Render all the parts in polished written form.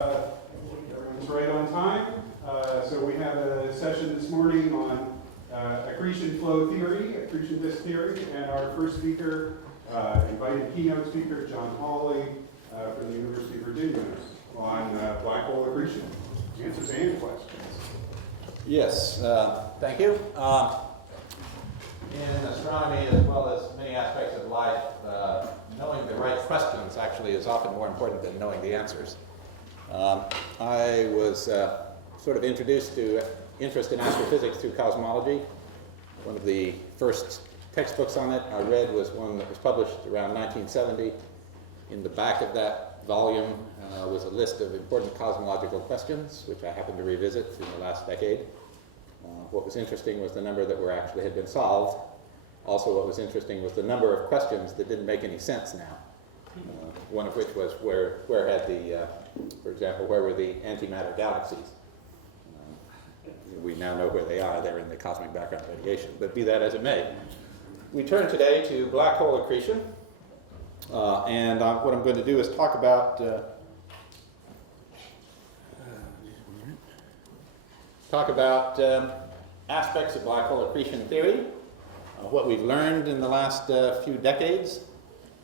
Everyone's right on time. So we have a session this morning on accretion flow theory, accretion disk theory, and our first speaker, invited keynote speaker, John Hawley from the University of Virginia on black hole accretion. Answers and questions. Yes, thank you. In astronomy, as well as many aspects of life, knowing the right questions actually is often more important than knowing the answers. I was sort of introduced to interest in astrophysics through cosmology. One of the first textbooks on it I read was one that was published around 1970. In the back of that volume was a list of important cosmological questions, which I happened to revisit in the last decade. What was interesting was the number that actually had been solved. Also, what was interesting was the number of questions that didn't make any sense now. One of which was where had the, for example, where were the antimatter galaxies? We now know where they are. They're in the cosmic background radiation. But be that as it may, we turn today to black hole accretion. And what I'm going to do is talk about aspects of black hole accretion theory, what we've learned in the last few decades,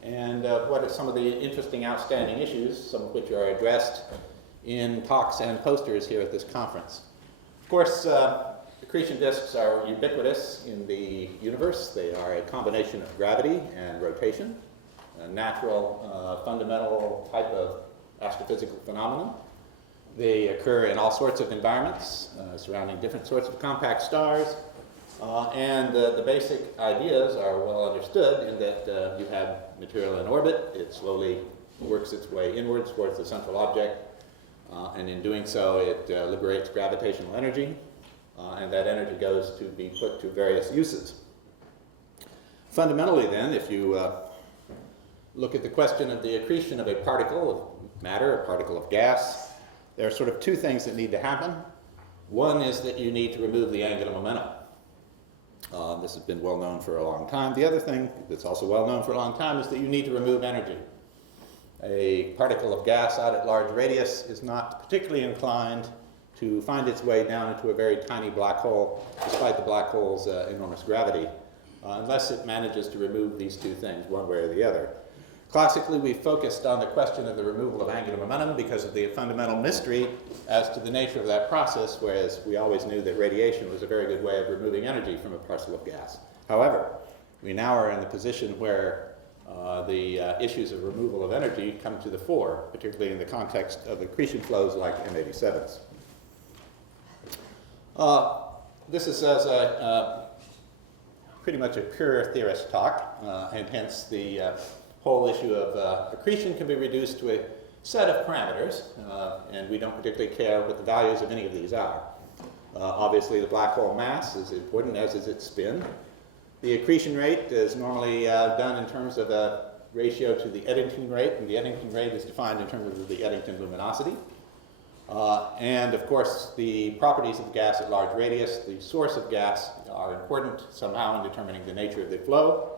and what are some of the interesting outstanding issues, some of which are addressed in talks and posters here at this conference. Of course, accretion disks are ubiquitous in the universe. They are a combination of gravity and rotation, a natural, fundamental type of astrophysical phenomenon. They occur in all sorts of environments, surrounding different sorts of compact stars, and the basic ideas are well understood in that you have material in orbit. It slowly works its way inwards towards the central object, and in doing so it liberates gravitational energy, and that energy goes to be put to various uses. Fundamentally then, if you look at the question of the accretion of a particle of matter, a particle of gas, there are sort of two things that need to happen. One is that you need to remove the angular momentum. This has been well known for a long time. The other thing that's also well known for a long time is that you need to remove energy. A particle of gas out at large radius is not particularly inclined to find its way down into a very tiny black hole, despite the black hole's enormous gravity, unless it manages to remove these two things one way or the other. Classically, we focused on the question of the removal of angular momentum because of the fundamental mystery as to the nature of that process, whereas we always knew that radiation was a very good way of removing energy from a parcel of gas. However, we now are in the position where the issues of removal of energy come to the fore, particularly in the context of accretion flows like M87s. This is as pretty much a pure theorist talk, and hence the whole issue of accretion can be reduced to a set of parameters, and we don't particularly care what the values of any of these are. Obviously, the black hole mass is important, as is its spin. The accretion rate is normally done in terms of a ratio to the Eddington rate, and the Eddington rate is defined in terms of the Eddington luminosity. And of course, the properties of gas at large radius, the source of gas, are important somehow in determining the nature of the flow.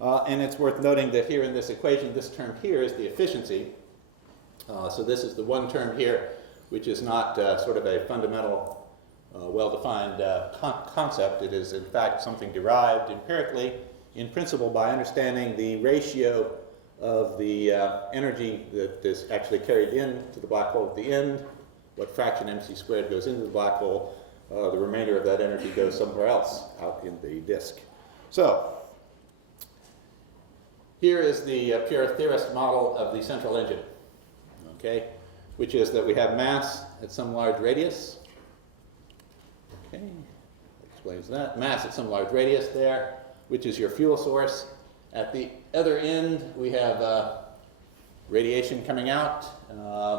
And it's worth noting that here in this equation, this term here is the efficiency. So this is the one term here, which is not sort of a fundamental, well-defined concept. It is, in fact, something derived empirically, in principle, by understanding the ratio of the energy that is actually carried into the black hole at the end, what fraction mc squared goes into the black hole, the remainder of that energy goes somewhere else out in the disk. So, here is the pure theorist model of the central engine, okay, which is that we have mass at some large radius. Okay, that explains that. Mass at some large radius there, which is your fuel source. At the other end, we have radiation coming out,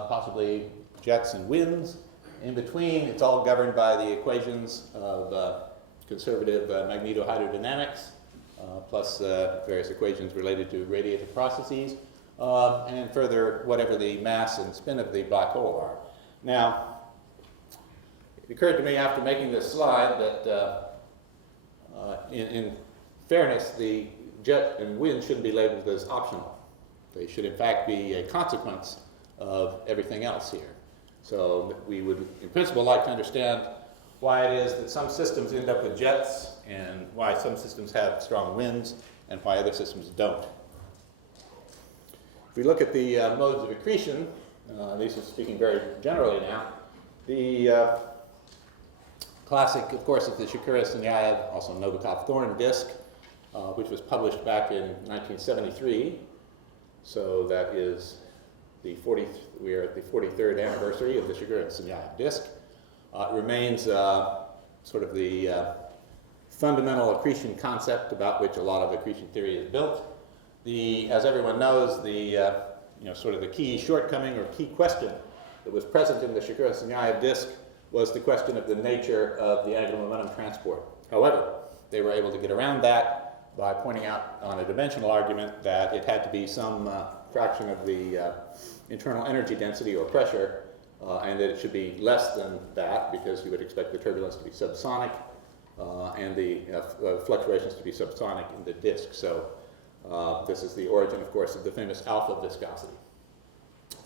possibly jets and winds. In between, it's all governed by the equations of conservative magnetohydrodynamics. Plus various equations related to radiative processes, and further, whatever the mass and spin of the black hole are. Now, it occurred to me after making this slide that in fairness, the jet and wind shouldn't be labeled as optional. They should, in fact, be a consequence of everything else here. So we would, in principle, like to understand why it is that some systems end up with jets and why some systems have strong winds and why other systems don't. If we look at the modes of accretion, this is speaking very generally now, the classic, of course, is the Shikura-Syniad, also Novikov-Thorne disk, which was published back in 1973. So that is we are at the 43rd anniversary of the Shikura-Syniad disk. It remains sort of the fundamental accretion concept about which a lot of accretion theory is built. As everyone knows, sort of the key shortcoming or key question that was present in the Shikura-Syniad disk was the question of the nature of the angular momentum transport. However, they were able to get around that by pointing out on a dimensional argument that it had to be some fraction of the internal energy density or pressure, and that it should be less than that because you would expect the turbulence to be subsonic and the fluctuations to be subsonic in the disk. So this is the origin, of course, of the famous alpha viscosity.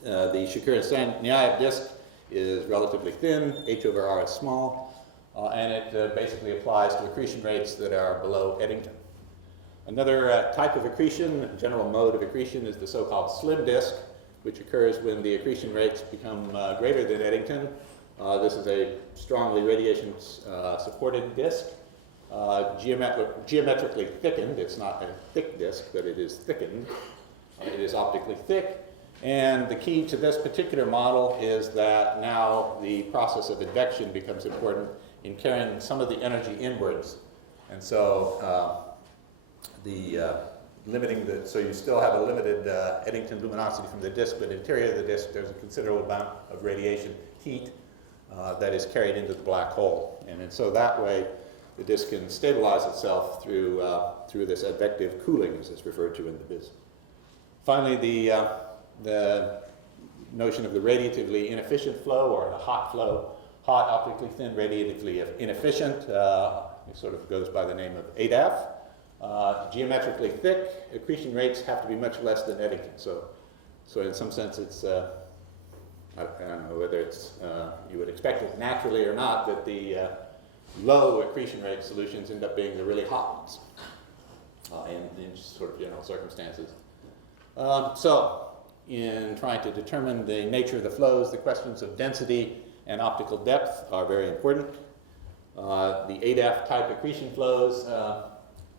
The Shikura-Syniad disk is relatively thin, h over r is small, and it basically applies to accretion rates that are below Eddington. Another type of accretion, general mode of accretion, is the so-called slim disk, which occurs when the accretion rates become greater than Eddington. This is a strongly radiation-supported disk, geometrically thickened. It's not a thick disk, but it is thickened. It is optically thick. And the key to this particular model is that now the process of advection becomes important in carrying some of the energy inwards. And so so you still have a limited Eddington luminosity from the disk, but interior of the disk there's a considerable amount of radiation heat that is carried into the black hole. And so that way the disk can stabilize itself through this advective cooling, as it's referred to in the biz. Finally, the notion of the radiatively inefficient flow, or the hot flow, hot, optically thin, radiatively inefficient, it sort of goes by the name of ADAF. Geometrically thick, accretion rates have to be much less than Eddington. So in some sense, it's, I don't know whether it's, you would expect it naturally or not, that the low accretion rate solutions end up being the really hot ones in sort of general circumstances. So in trying to determine the nature of the flows, the questions of density and optical depth are very important. The ADAF type accretion flows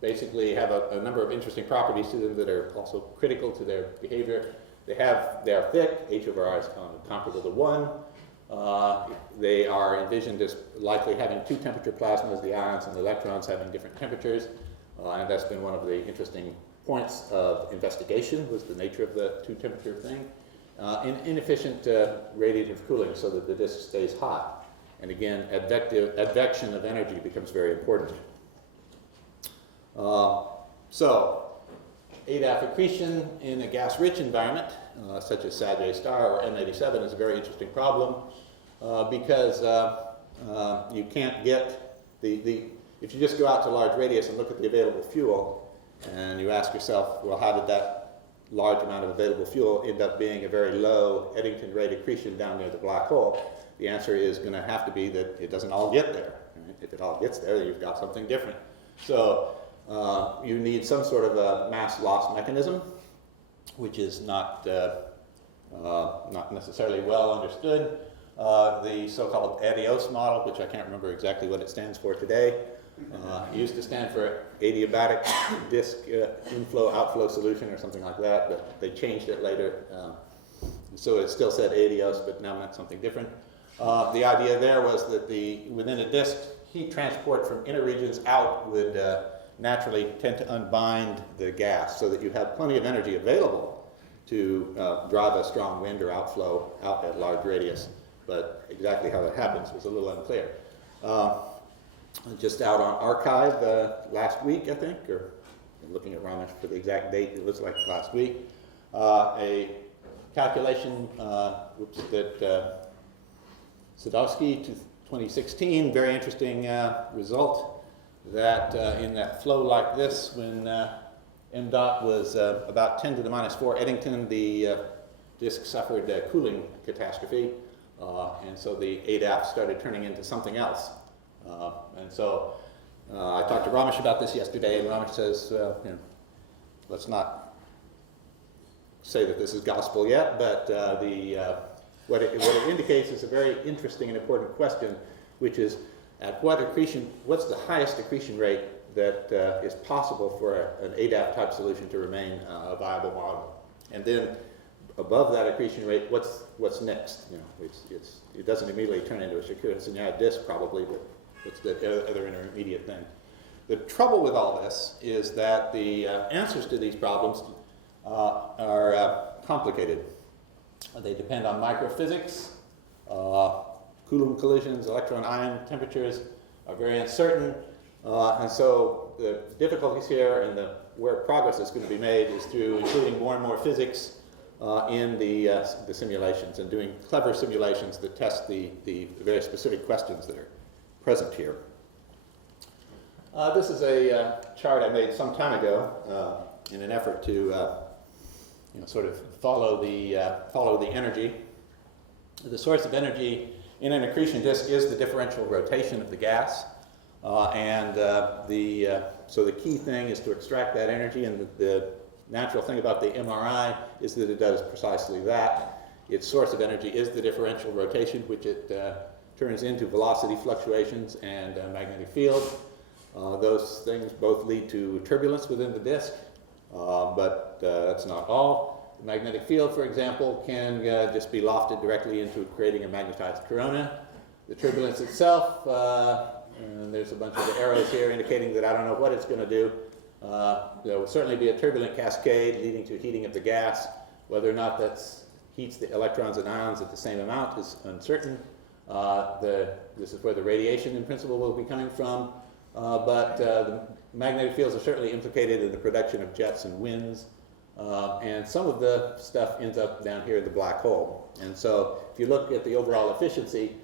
basically have a number of interesting properties to them that are also critical to their behavior. They are thick, h over r is comparable to 1. They are envisioned as likely having two temperature plasmas, the ions and the electrons having different temperatures, and that's been one of the interesting points of investigation, was the nature of the two temperature thing. Inefficient radiative cooling so that the disk stays hot. And again, advection of energy becomes very important. So, ADAF accretion in a gas-rich environment, such as Sag star or M87, is a very interesting problem because you can't get if you just go out to large radius and look at the available fuel, and you ask yourself, well, how did that large amount of available fuel end up being a very low Eddington rate accretion down near the black hole? The answer is going to have to be that it doesn't all get there. Right? If it all gets there, you've got something different. So you need some sort of a mass loss mechanism, which is not necessarily well understood. The so-called adios model, which I can't remember exactly what it stands for today, used to stand for adiabatic disk inflow-outflow solution or something like that, but they changed it later. So it still said adios, but now meant something different. The idea there was that within a disk, heat transport from inner regions out would naturally tend to unbind the gas so that you have plenty of energy available to drive a strong wind or outflow out at large radius. But exactly how that happens was a little unclear. Just out on archive last week, I think, or I'm looking at Ramesh for the exact date, it looks like last week, a calculation that Sadowski, 2016, very interesting result, that in that flow like this, when m dot was about 10 to the minus 4 Eddington, the disk suffered a cooling catastrophe. And so the ADAF started turning into something else. And so I talked to Ramesh about this yesterday, and Ramesh says, let's not say that this is gospel yet, but what it indicates is a very interesting and important question, which is what's the highest accretion rate that is possible for an ADAF type solution to remain a viable model? And then above that accretion rate, what's next? It doesn't immediately turn into a Shakura-Sinyaya disk probably, but what's the other intermediate thing? The trouble with all this is that the answers to these problems are complicated. They depend on microphysics. Coulomb collisions, electron-ion temperatures are very uncertain. And so the difficulties here and where progress is going to be made is through including more and more physics in the simulations and doing clever simulations that test the very specific questions that are present here. This is a chart I made some time ago in an effort to sort of follow the energy. The source of energy in an accretion disk is the differential rotation of the gas, so the key thing is to extract that energy, and the natural thing about the MRI is that it does precisely that. Its source of energy is the differential rotation, which it turns into velocity fluctuations and magnetic field. Those things both lead to turbulence within the disk, but that's not all. The magnetic field, for example, can just be lofted directly into creating a magnetized corona. The turbulence itself, and there's a bunch of arrows here indicating that I don't know what it's going to do. There will certainly be a turbulent cascade leading to heating of the gas. Whether or not that heats the electrons and ions at the same amount is uncertain. This is where the radiation in principle will be coming from. But the magnetic fields are certainly implicated in the production of jets and winds. And some of the stuff ends up down here in the black hole. And so if you look at the overall efficiency,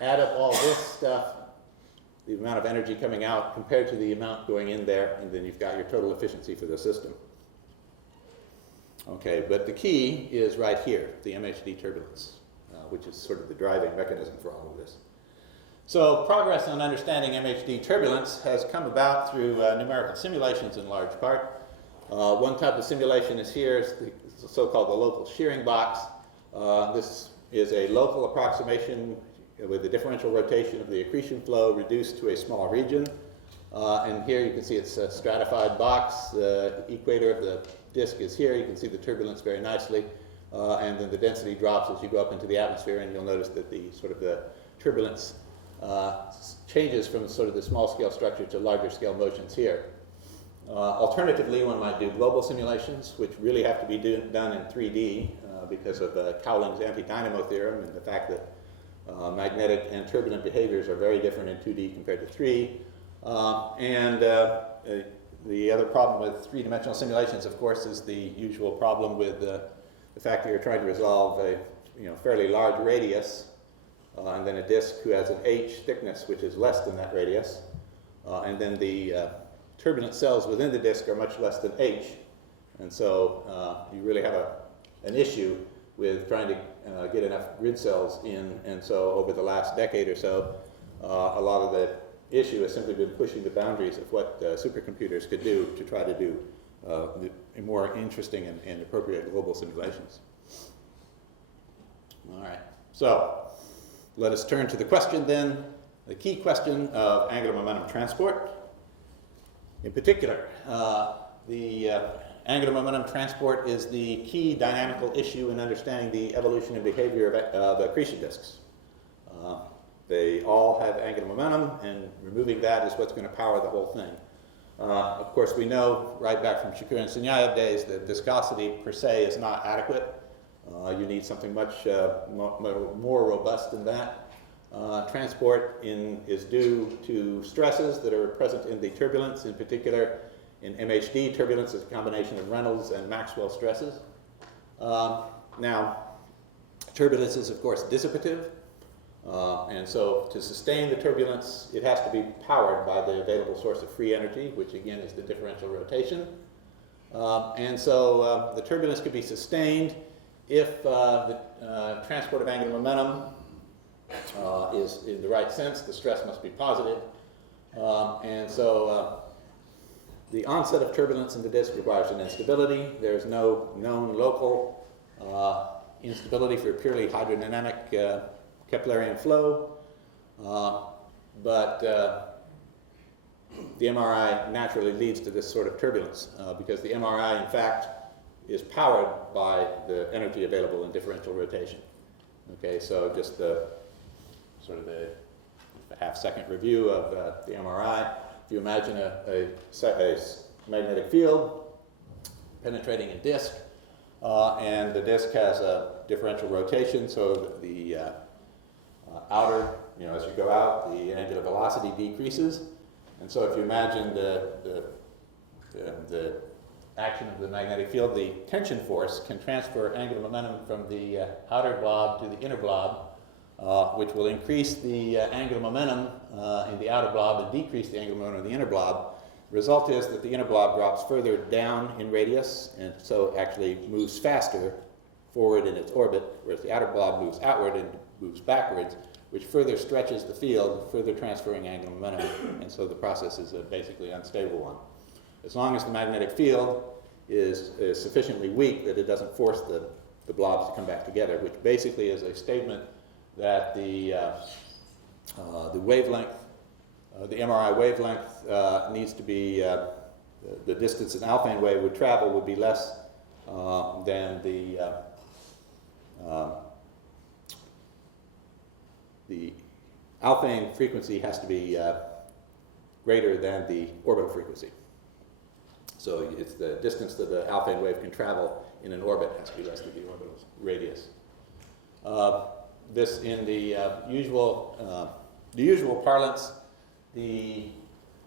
add up all this stuff, the amount of energy coming out compared to the amount going in there, and then you've got your total efficiency for the system. Okay, but the key is right here, the Mhd turbulence, which is sort of the driving mechanism for all of this. So progress on understanding Mhd turbulence has come about through numerical simulations in large part. One type of simulation is here, is the so-called the local shearing box. This is a local approximation with the differential rotation of the accretion flow reduced to a small region. And here you can see it's a stratified box. The equator of the disk is here. You can see the turbulence very nicely. And then the density drops as you go up into the atmosphere, and you'll notice that the turbulence changes from sort of the small scale structure to larger scale motions here. Alternatively, one might do global simulations, which really have to be done in 3D because of Cowling's anti-dynamo theorem and the fact that magnetic and turbulent behaviors are very different in 2D compared to 3. The other problem with three-dimensional simulations, of course, is the usual problem with the fact that you're trying to resolve a fairly large radius and then a disk who has an H thickness which is less than that radius, and then the turbulent cells within the disk are much less than H, and so you really have an issue with trying to get enough grid cells in. And so over the last decade or so, a lot of the issue has simply been pushing the boundaries of what supercomputers could do to try to do more interesting and appropriate global simulations. All right, so let us turn to the question then, the key question of angular momentum transport. In particular, the angular momentum transport is the key dynamical issue in understanding the evolution and behavior of accretion disks. They all have angular momentum, and removing that is what's going to power the whole thing. Of course, we know right back from Shakura and Sinyaya days that viscosity per se is not adequate. You need something much more robust than that. Transport is due to stresses that are present in the turbulence, in particular in MHD turbulence is a combination of Reynolds and Maxwell stresses. Now, turbulence is of course dissipative, and so to sustain the turbulence it has to be powered by the available source of free energy, which again is the differential rotation. And so the turbulence could be sustained if the transport of angular momentum is in the right sense, the stress must be positive. And so the onset of turbulence in the disk requires an instability. There's no known local instability for purely hydrodynamic Keplerian flow. But the MRI naturally leads to this sort of turbulence because the MRI, in fact, is powered by the energy available in differential rotation. Okay, so just the sort of the half-second review of the MRI. If you imagine a magnetic field penetrating a disk, and the disk has a differential rotation, so the outer, as you go out, the angular velocity decreases. And so if you imagine the action of the magnetic field, the tension force can transfer angular momentum from the outer blob to the inner blob, which will increase the angular momentum in the outer blob and decrease the angular momentum in the inner blob. The result is that the inner blob drops further down in radius, and so actually moves faster forward in its orbit, whereas the outer blob moves outward and moves backwards, which further stretches the field, further transferring angular momentum, and so the process is a basically unstable one. As long as the magnetic field is sufficiently weak that it doesn't force the blobs to come back together, which basically is a statement that the wavelength, the MRI wavelength needs to be, the distance an Alfvén wave would travel would be less than the Alfvén frequency has to be greater than the orbital frequency. So it's the distance that the Alfvén wave can travel in an orbit has to be less than the orbital radius. This in the usual parlance, the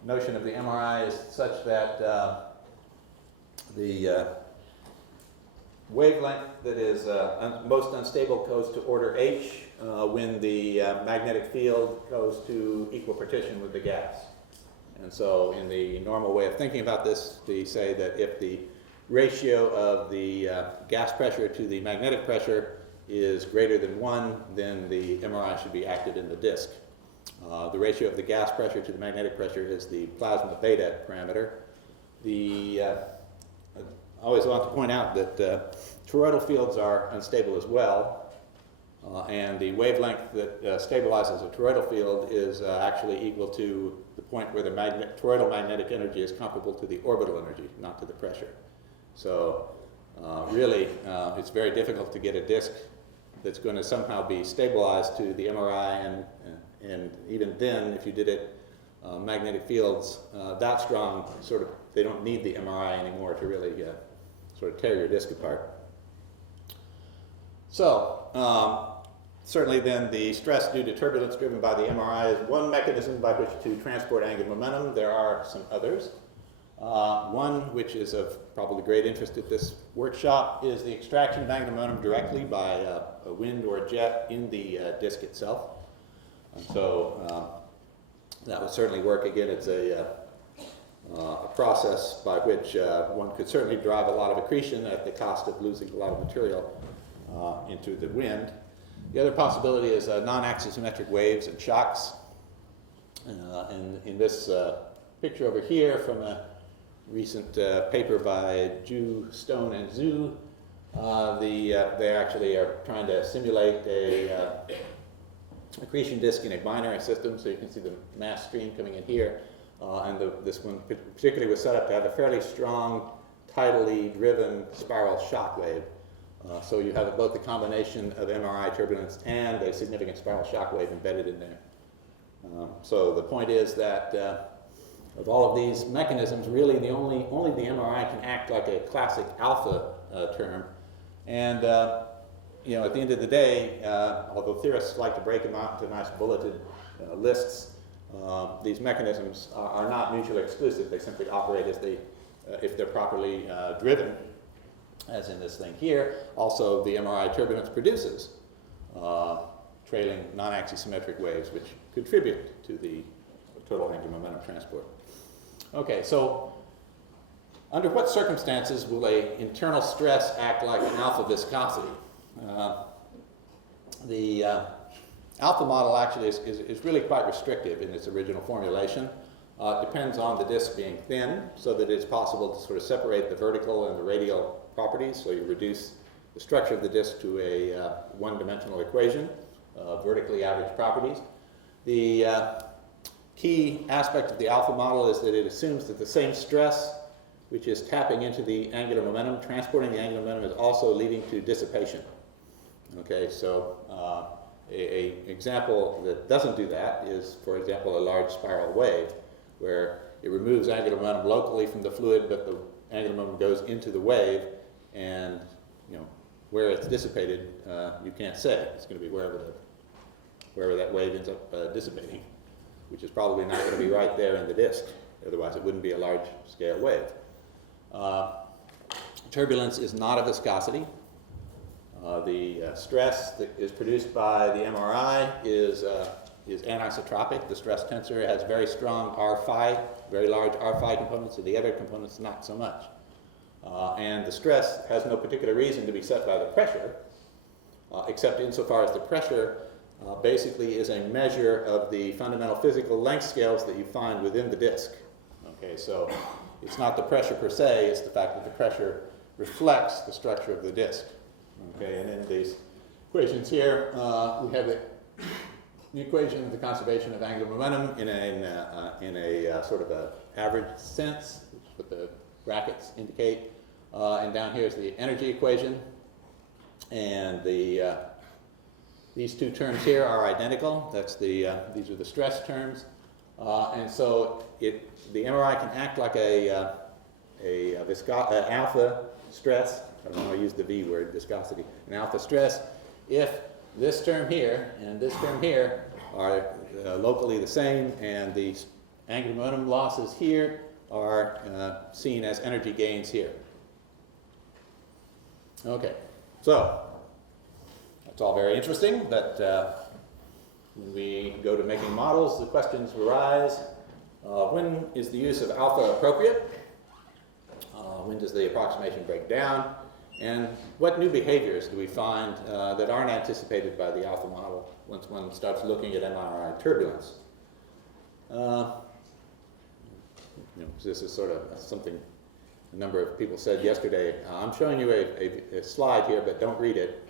notion of the MRI is such that the wavelength that is most unstable goes to order H when the magnetic field goes to equal partition with the gas. And so in the normal way of thinking about this, they say that if the ratio of the gas pressure to the magnetic pressure is greater than 1, then the MRI should be acted in the disk. The ratio of the gas pressure to the magnetic pressure is the plasma beta parameter. I always want to point out that toroidal fields are unstable as well, and the wavelength that stabilizes a toroidal field is actually equal to the point where the toroidal magnetic energy is comparable to the orbital energy, not to the pressure. So really, it's very difficult to get a disk that's going to somehow be stabilized to the MRI, and even then, if you did it, magnetic fields that strong, sort of, they don't need the MRI anymore to really sort of tear your disk apart. So certainly then the stress due to turbulence driven by the MRI is one mechanism by which to transport angular momentum. There are some others. One, which is of probably great interest at this workshop, is the extraction of angular momentum directly by a wind or a jet in the disk itself. And so that would certainly work. Again, it's a process by which one could certainly drive a lot of accretion at the cost of losing a lot of material into the wind. The other possibility is non-axisymmetric waves and shocks. In this picture over here from a recent paper by Ju, Stone, and Zhu, they actually are trying to simulate a accretion disk in a binary system, so you can see the mass stream coming in here, and this one particularly was set up to have a fairly strong tidally driven spiral shock wave. So you have both the combination of MRI turbulence and a significant spiral shock wave embedded in there. So the point is that of all of these mechanisms, really only the MRI can act like a classic alpha term. And at the end of the day, although theorists like to break them out into nice bulleted lists, these mechanisms are not mutually exclusive. They simply operate as if they're properly driven, as in this thing here. Also, the MRI turbulence produces trailing non-axisymmetric waves, which contribute to the total angular momentum transport. Okay, so under what circumstances will an internal stress act like an alpha viscosity? alpha model actually is really quite restrictive in its original formulation. It depends on the disk being thin, so that it's possible to sort of separate the vertical and the radial properties, so you reduce the structure of the disk to a one-dimensional equation of vertically averaged properties. The key aspect of the alpha model is that it assumes that the same stress, which is tapping into the angular momentum, transporting the angular momentum, is also leading to dissipation. Okay, so an example that doesn't do that is, for example, a large spiral wave, where it removes angular momentum locally from the fluid, but the angular momentum goes into the wave, and where it's dissipated, you can't say. It's going to be wherever that wave ends up dissipating, which is probably not going to be right there in the disk. Otherwise, it wouldn't be a large-scale wave. Turbulence is not a viscosity. The stress that is produced by the MRI is anisotropic. The stress tensor has very strong R phi, very large R phi components, and the other components not so much. And the stress has no particular reason to be set by the pressure, except insofar as the pressure basically is a measure of the fundamental physical length scales that you find within the disk. Okay, so it's not the pressure per se, it's the fact that the pressure reflects the structure of the disk. Okay, and in these equations here, we have the equation of the conservation of angular momentum in a sort of a average sense, which is what the brackets indicate. And down here is the energy equation. And these two terms here are identical. That's these are the stress terms. And so the MRI can act like an alpha stress. I don't know, I use the V word, viscosity. An alpha stress if this term here and this term here are locally the same, and the angular momentum losses here are seen as energy gains here. Okay, so that's all very interesting, but when we go to making models, the questions arise. When is the use of alpha appropriate? When does the approximation break down? And what new behaviors do we find that aren't anticipated by the alpha model once one starts looking at Mhd turbulence? This is sort of something a number of people said yesterday. I'm showing you a slide here, but don't read it.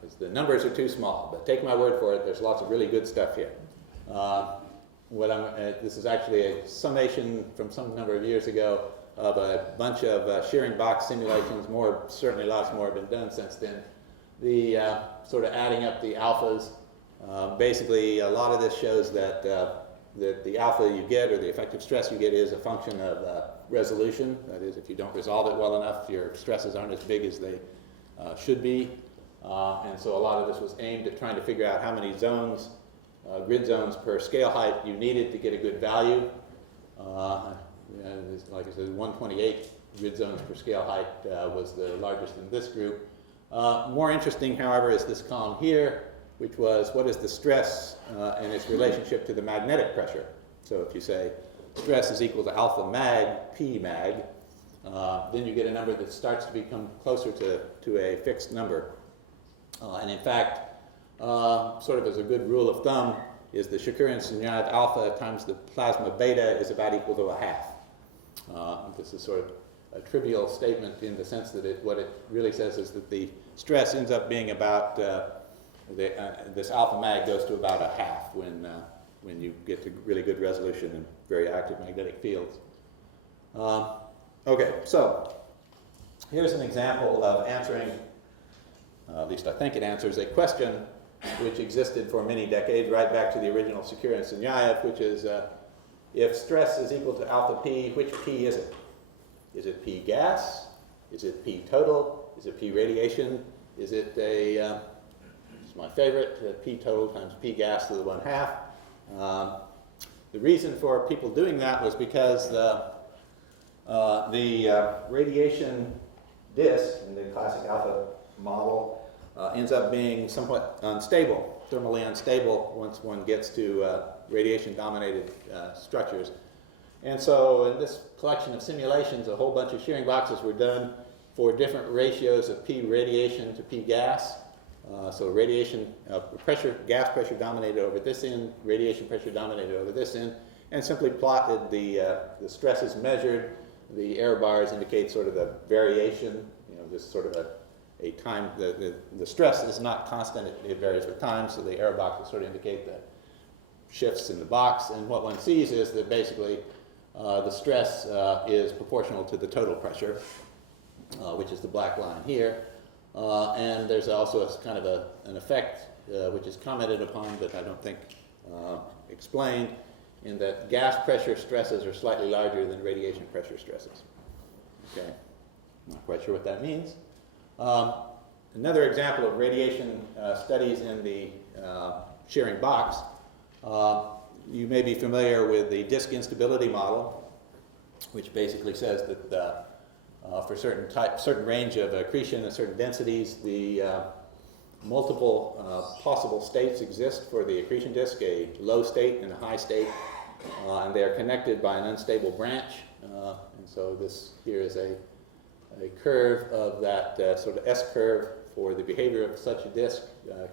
Because the numbers are too small. But take my word for it, there's lots of really good stuff here. This is actually a summation from some number of years ago of a bunch of shearing box simulations. Certainly lots more have been done since then. The sort of adding up the alphas. Basically, a lot of this shows that the alpha you get, or the effective stress you get, is a function of resolution. That is, if you don't resolve it well enough, your stresses aren't as big as they should be. And so a lot of this was aimed at trying to figure out how many zones, grid zones per scale height you needed to get a good value. Like I said, 128 grid zones per scale height was the largest in this group. More interesting, however, is this column here, which was what is the stress and its relationship to the magnetic pressure. So if you say stress is equal to alpha mag, P mag, then you get a number that starts to become closer to a fixed number. And in fact, sort of as a good rule of thumb, is the Shakurian-Sunyaev alpha times the plasma beta is about equal to a half. This is sort of a trivial statement in the sense that what it really says is that the stress ends up being about, this alpha mag goes to about a half when you get to really good resolution and very active magnetic fields. Okay, so here's an example of answering, at least I think it answers, a question which existed for many decades, right back to the original Shakurian-Sunyaev, which is if stress is equal to alpha P, which P is it? Is it P gas? Is it P total? Is it P radiation? Is it it's my favorite, P total times P gas to the 1/2. The reason for people doing that was because the radiation disk in the classic alpha model ends up being somewhat unstable, thermally unstable, once one gets to radiation-dominated structures. And so in this collection of simulations, a whole bunch of shearing boxes were done for different ratios of P radiation to P gas. So radiation pressure, gas pressure dominated over this end, radiation pressure dominated over this end, and simply plotted the stresses measured. The error bars indicate sort of the variation, this sort of a time, the stress is not constant, it varies with time, so the error box will sort of indicate the shifts in the box, and what one sees is that basically the stress is proportional to the total pressure, which is the black line here. And there's also a kind of an effect which is commented upon, but I don't think explained, in that gas pressure stresses are slightly larger than radiation pressure stresses. Okay, not quite sure what that means. Another example of radiation studies in the shearing box. You may be familiar with the disk instability model, which basically says that for certain range of accretion and certain densities, the multiple possible states exist for the accretion disk, a low state and a high state, and they are connected by an unstable branch. And so this here is a curve of that sort of S-curve for the behavior of such a disk,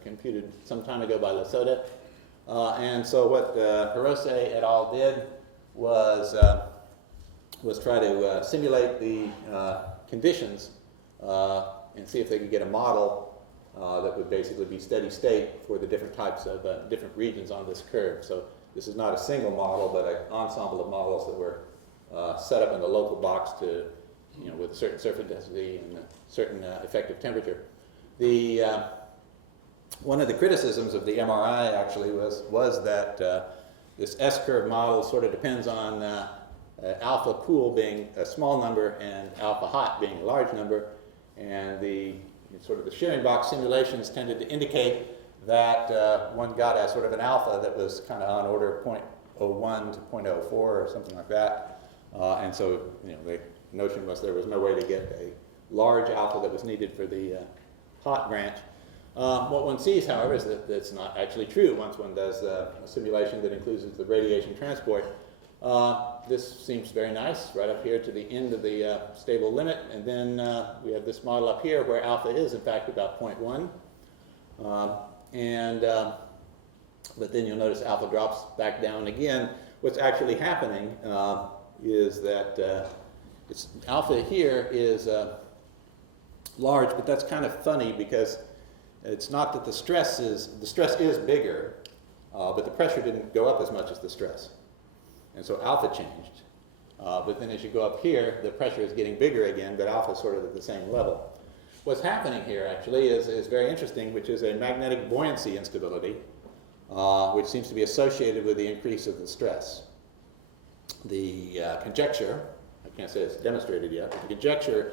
computed some time ago by Lasota. And so what Hirose et al. Did was try to simulate the conditions and see if they could get a model that would basically be steady state for the different types of different regions on this curve. So this is not a single model, but an ensemble of models that were set up in the local box to, with a certain surface density and a certain effective temperature. One of the criticisms of the MRI actually was that this S-curve model sort of depends on alpha cool being a small number and alpha hot being a large number, and the shearing box simulations tended to indicate that one got a sort of an alpha that was kind of on order of 0.01 to 0.04 or something like that, and so the notion was there was no way to get a large alpha that was needed for the hot branch. What one sees, however, is that that's not actually true once one does a simulation that includes the radiation transport. This seems very nice, right up here to the end of the stable limit, and then we have this model up here where alpha is, in fact, about 0.1. But then you'll notice alpha drops back down again. What's actually happening is that alpha here is large, but that's kind of funny because it's not that the stress is bigger, but the pressure didn't go up as much as the stress. And so alpha changed. But then as you go up here, the pressure is getting bigger again, but alpha is sort of at the same level. What's happening here actually is very interesting, which is a magnetic buoyancy instability, which seems to be associated with the increase of the stress. The conjecture, I can't say it's demonstrated yet, but the conjecture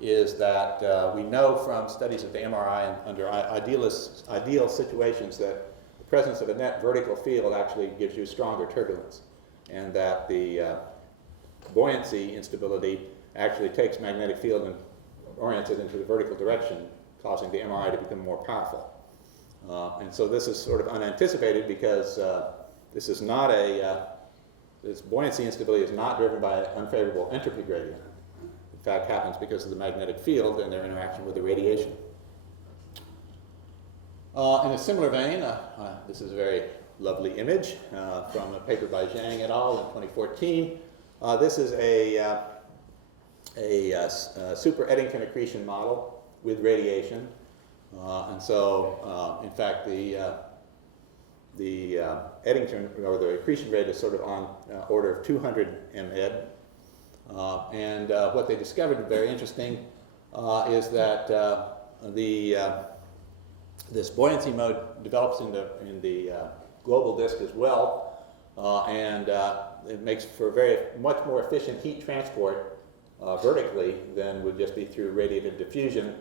is that we know from studies of the MRI and under ideal situations that the presence of a net vertical field actually gives you stronger turbulence, and that the buoyancy instability actually takes magnetic field and orients it into the vertical direction, causing the MRI to become more powerful. And so this is sort of unanticipated because this is not this buoyancy instability is not driven by an unfavorable entropy gradient. In fact, happens because of the magnetic field and their interaction with the radiation. In a similar vein, this is a very lovely image from a paper by Zhang et al. In 2014. This is a super Eddington accretion model with radiation. And so, in fact, the Eddington, or the accretion rate is sort of on order of 200 Mhd. And what they discovered, very interesting, is that this buoyancy mode develops in the global disk as well, and it makes for much more efficient heat transport vertically than would just be through radiative diffusion.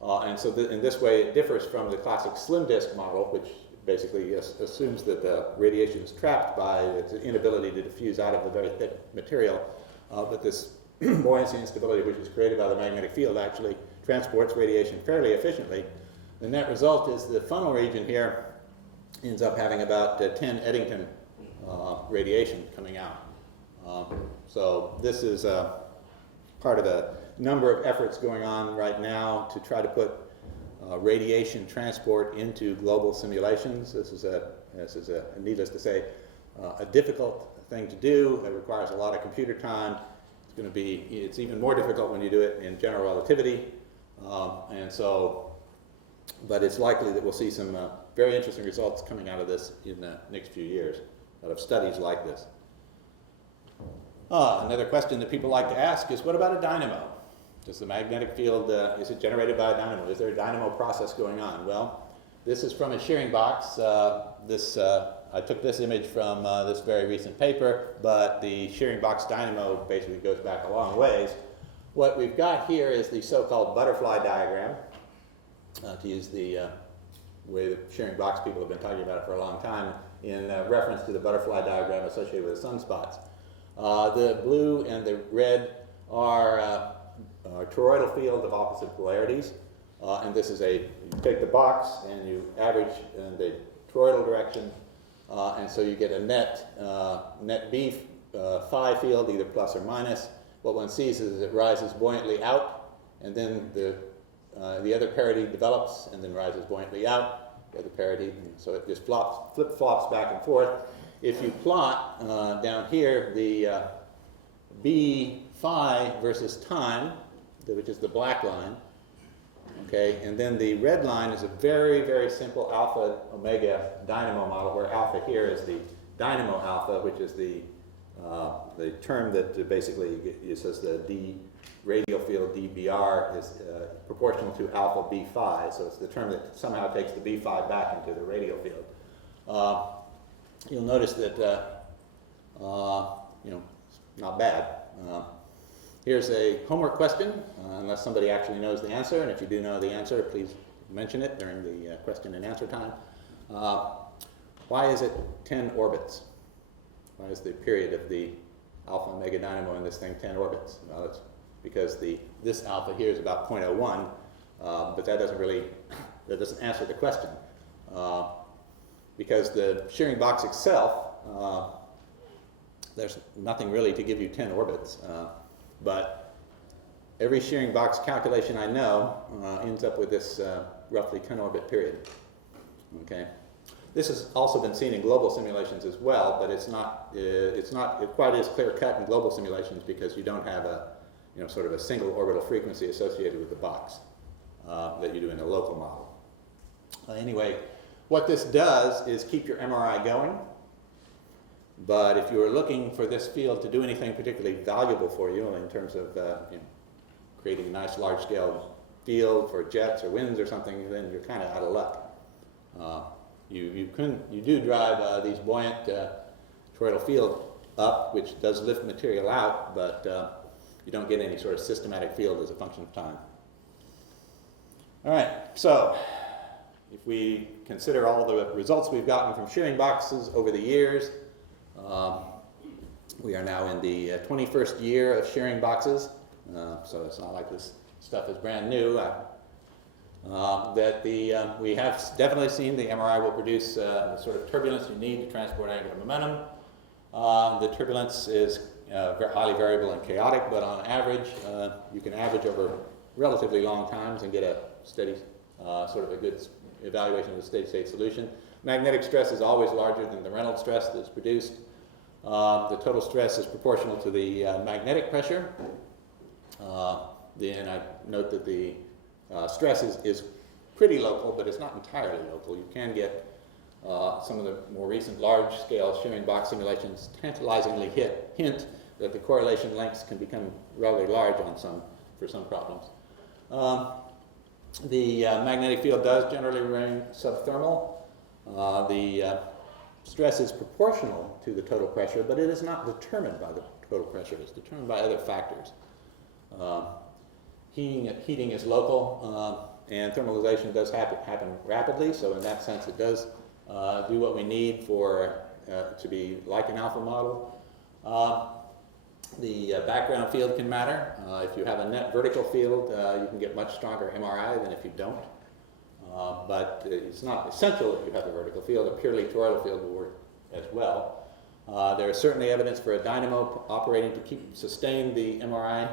And so in this way it differs from the classic slim disk model, which basically assumes that the radiation is trapped by its inability to diffuse out of the very thick material. But this buoyancy instability, which is created by the magnetic field, actually transports radiation fairly efficiently. The net result is the funnel region here ends up having about 10 Eddington radiation coming out. So this is part of a number of efforts going on right now to try to put radiation transport into global simulations. This is needless to say, a difficult thing to do. It requires a lot of computer time. It's even more difficult when you do it in general relativity. But it's likely that we'll see some very interesting results coming out of this in the next few years, out of studies like this. Another question that people like to ask is, what about a dynamo? Does the magnetic field, is it generated by a dynamo? Is there a dynamo process going on? Well, this is from a shearing box. I took this image from this very recent paper, but the shearing box dynamo basically goes back a long ways. What we've got here is the so-called butterfly diagram, to use the way the shearing box people have been talking about it for a long time, in reference to the butterfly diagram associated with the sunspots. The blue and the red are toroidal fields of opposite polarities, and this is you take the box and you average in the toroidal direction, and so you get a net B phi field, either plus or minus. What one sees is it rises buoyantly out, and then the other parity develops and then rises buoyantly out, the other parity, and so it just flip-flops back and forth. If you plot down here the B phi versus time, which is the black line, okay, and then the red line is a very, very simple alpha omega dynamo model, where alpha here is the dynamo alpha, which is the term that basically it says the D radial field dBr is proportional to alpha B phi, so it's the term that somehow takes the B phi back into the radial field. You'll notice that it's not bad. Here's a homework question, unless somebody actually knows the answer, and if you do know the answer, please mention it during the question and answer time. Why is it 10 orbits? Why is the period of the alpha omega dynamo in this thing 10 orbits? Well, it's because this alpha here is about 0.01, but that doesn't answer the question. Because the shearing box itself, there's nothing really to give you 10 orbits. But every shearing box calculation I know ends up with this roughly 10 orbit period. Okay, this has also been seen in global simulations as well, but it's not quite as clear cut in global simulations because you don't have sort of a single orbital frequency associated with the box that you do in a local model. Anyway, what this does is keep your MRI going. But if you were looking for this field to do anything particularly valuable for you in terms of creating a nice large-scale field for jets or winds or something, then you're kind of out of luck. You do drive these buoyant toroidal field up, which does lift material out, but you don't get any sort of systematic field as a function of time. All right, so if we consider all the results we've gotten from shearing boxes over the years, we are now in the 21st year of shearing boxes, so it's not like this stuff is brand new. We have definitely seen the MRI will produce the sort of turbulence you need to transport angular momentum. The turbulence is highly variable and chaotic, but on average, you can average over relatively long times and get a steady, sort of a good evaluation of the steady state solution. Magnetic stress is always larger than the Reynolds stress that's produced. The total stress is proportional to the magnetic pressure. Then I note that the stress is pretty local, but it's not entirely local. You can get some of the more recent large-scale shearing box simulations tantalizingly hint that the correlation lengths can become rather large for some problems. The magnetic field does generally remain subthermal. The stress is proportional to the total pressure, but it is not determined by the total pressure. It's determined by other factors. Heating is local, and thermalization does happen rapidly, so in that sense it does do what we need for to be like an alpha model. The background field can matter. If you have a net vertical field, you can get much stronger MRI than if you don't. But it's not essential that you have a vertical field. A purely toroidal field will work as well. There is certainly evidence for a dynamo operating to sustain the MRI,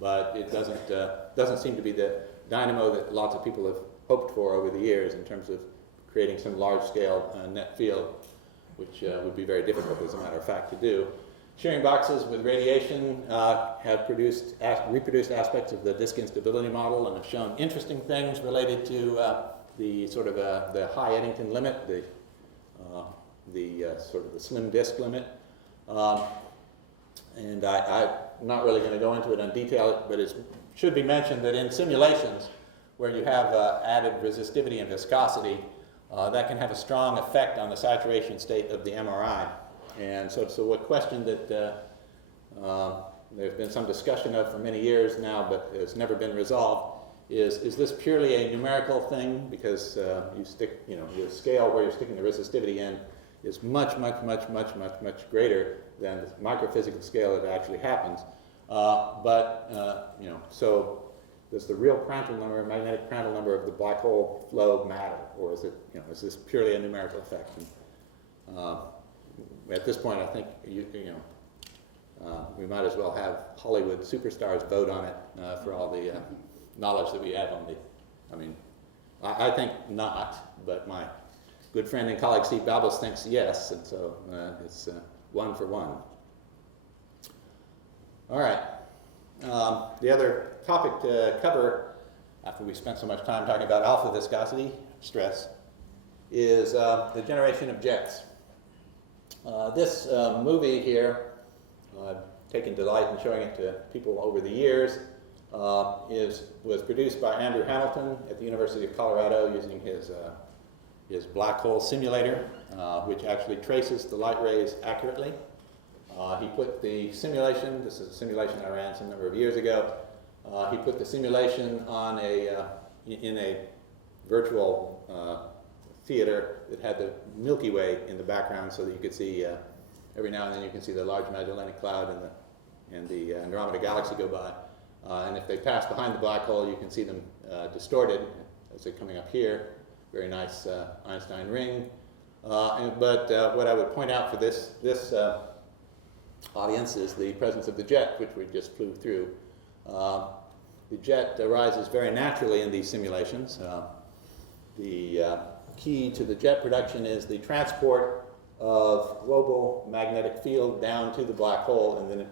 but it doesn't seem to be the dynamo that lots of people have hoped for over the years in terms of creating some large-scale net field, which would be very difficult, as a matter of fact, to do. Shearing boxes with radiation have reproduced aspects of the disk instability model and have shown interesting things related to the sort of the high Eddington limit, the sort of the slim disk limit. And I'm not really going to go into it in detail, but it should be mentioned that in simulations where you have added resistivity and viscosity, that can have a strong effect on the saturation state of the MRI. And so a question that there's been some discussion of for many years now, but has never been resolved, is this purely a numerical thing? Because you stick, your scale where you're sticking the resistivity in is much greater than the microphysical scale that actually happens. So does the real Prandtl number, magnetic Prandtl number of the black hole flow matter, or is it, is this purely a numerical effect? And, at this point, I think we might as well have Hollywood superstars vote on it for all the knowledge that we have on the. I mean, I think not, but my good friend and colleague Steve Babels thinks yes, and so it's 1 for 1. All right. The other topic to cover, after we spent so much time talking about alpha viscosity stress, is the generation of jets. This movie here, I've taken delight in showing it to people over the years, was produced by Andrew Hamilton at the University of Colorado using his black hole simulator, which actually traces the light rays accurately. He put the simulation, this is a simulation I ran some number of years ago, he put the simulation on in a virtual theater that had the Milky Way in the background, so that you could see, every now and then you can see the Large Magellanic Cloud and the Andromeda Galaxy go by. And if they pass behind the black hole, you can see them distorted as they're coming up here. Very nice Einstein ring. But what I would point out for this audience is the presence of the jet, which we just flew through. The jet arises very naturally in these simulations. The key to the jet production is the transport of global magnetic field down to the black hole, and then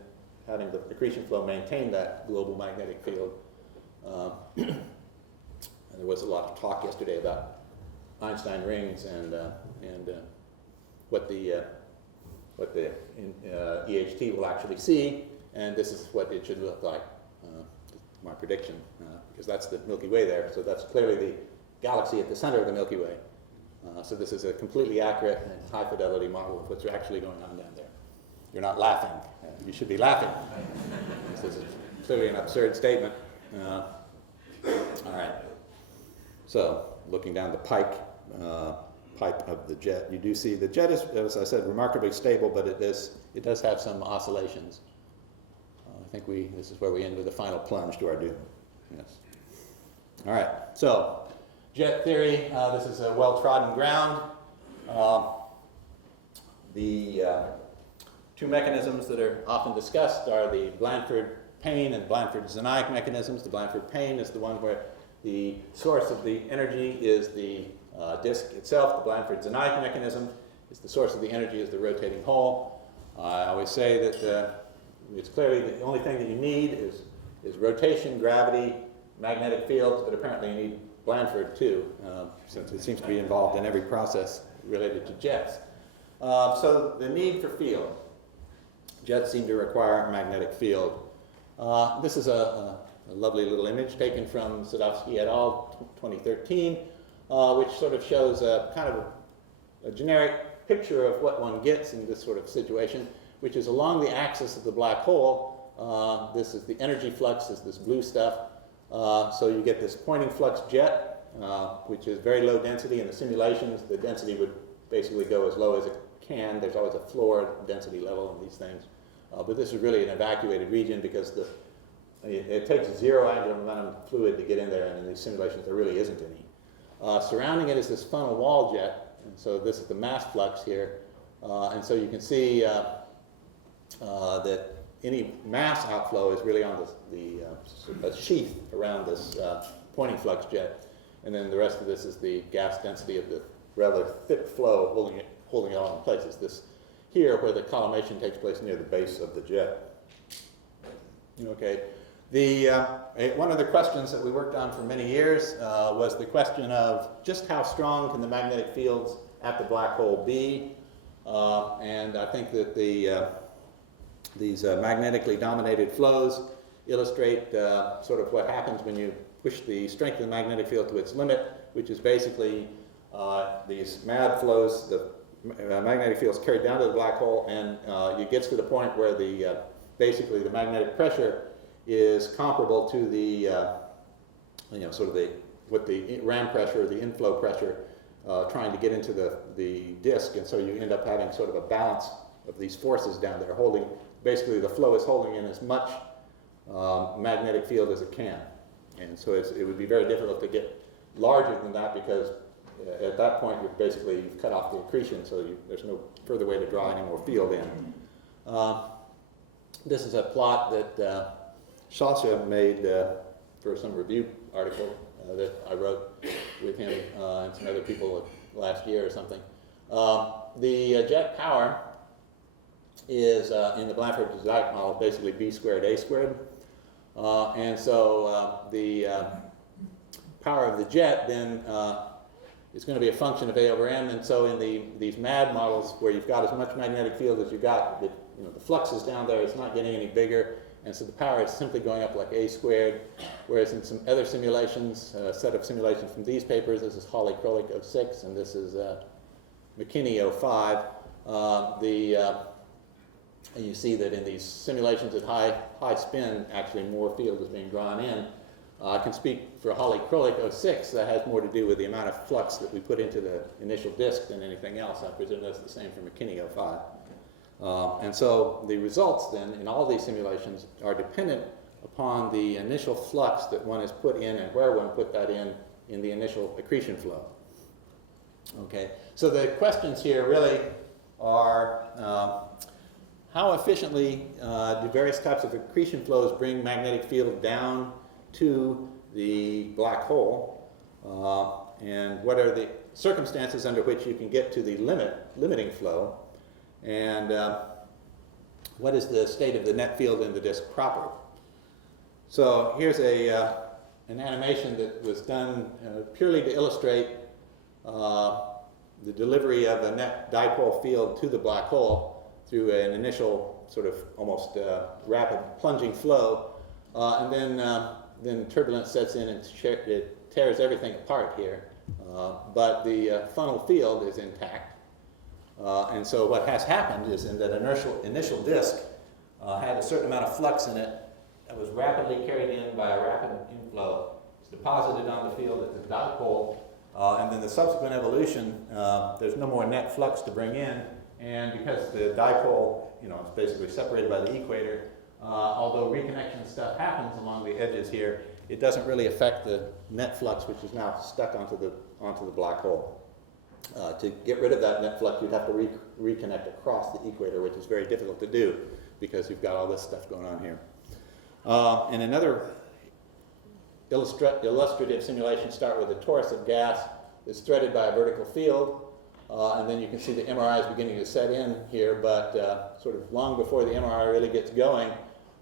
having the accretion flow maintain that global magnetic field. And there was a lot of talk yesterday about Einstein rings and what the EHT will actually see, and this is what it should look like. My prediction, because that's the Milky Way there, so that's clearly the galaxy at the center of the Milky Way. So this is a completely accurate and high fidelity model of what's actually going on down there. You're not laughing. You should be laughing. This is clearly an absurd statement. All right. So looking down the pipe of the jet, you do see the jet is, as I said, remarkably stable, but it does have some oscillations. I think this is where we end with the final plunge to our doom. Yes. All right. So jet theory. This is a well-trodden ground. The two mechanisms that are often discussed are the Blandford-Payne and Blandford-Zernike mechanisms. The Blandford-Payne is the one where the source of the energy is the disk itself. The Blandford-Zernike mechanism is the source of the energy is the rotating hole. I always say that it's clearly the only thing that you need is rotation, gravity, magnetic fields, but apparently you need Blandford too, since it seems to be involved in every process related to jets. So the need for field. Jets seem to require a magnetic field. This is a lovely little image taken from Sadowski et al. 2013, which sort of shows a kind of a generic picture of what one gets in this sort of situation, which is along the axis of the black hole. This is the energy flux, is this blue stuff. So you get this Poynting flux jet, which is very low density. In the simulations, the density would basically go as low as it can. There's always a floor density level in these things. But this is really an evacuated region because it takes zero angular momentum fluid to get in there, and in these simulations there really isn't any. Surrounding it is this funnel wall jet, and so this is the mass flux here. And so you can see that any mass outflow is really on a sheath around this Poynting flux jet. and then the rest of this is the gas density of the rather thick flow holding it all in place. It's this here where the collimation takes place near the base of the jet. Okay. One of the questions that we worked on for many years was the question of just how strong can the magnetic fields at the black hole be? And I think that these magnetically dominated flows illustrate sort of what happens when you push the strength of the magnetic field to its limit, which is basically these MAD flows, the magnetic field is carried down to the black hole, and it gets to the point where basically the magnetic pressure is comparable to the what the ram pressure, the inflow pressure, trying to get into the disk, and so you end up having sort of a balance of these forces down there holding. Basically, the flow is holding in as much magnetic field as it can, and so it would be very difficult to get larger than that because at that point you've cut off the accretion, so there's no further way to draw any more field in. This is a plot that Sasha made for some review article that I wrote with him and some other people last year or something. The jet power is, in the Blanford-Dirac model, basically B squared A squared. And so the power of the jet then is going to be a function of A over M. And so in these MAD models where you've got as much magnetic field as you got, the flux is down there, it's not getting any bigger. And so the power is simply going up like A squared, whereas in some other simulations, a set of simulations from these papers, this is Hawley-Krolik 06, and this is McKinney 05, and you see that in these simulations at high spin, actually more field is being drawn in. I can speak for Hawley-Krolik 06, that has more to do with the amount of flux that we put into the initial disk than anything else. I presume that's the same for McKinney 05. And so the results then in all these simulations are dependent upon the initial flux that one has put in and where one put that in the initial accretion flow. Okay, so the questions here really are how efficiently do various types of accretion flows bring magnetic field down to the black hole, and what are the circumstances under which you can get to the limiting flow, and what is the state of the net field in the disk proper. So here's an animation that was done purely to illustrate the delivery of a net dipole field to the black hole through an initial sort of almost rapid plunging flow, and then turbulence sets in and it tears everything apart here, but the funnel field is intact. And so what has happened is in that initial disk had a certain amount of flux in it that was rapidly carried in by a rapid inflow. It's deposited on the field at the dipole, and then the subsequent evolution, there's no more net flux to bring in, and because the dipole, is basically separated by the equator, although reconnection stuff happens along the edges here, it doesn't really affect the net flux, which is now stuck onto the black hole. To get rid of that net flux, you'd have to reconnect across the equator, which is very difficult to do because you've got all this stuff going on here. And another illustrative simulation start with a torus of gas that's threaded by a vertical field, and then you can see the MRI is beginning to set in here, but sort of long before the MRI really gets going,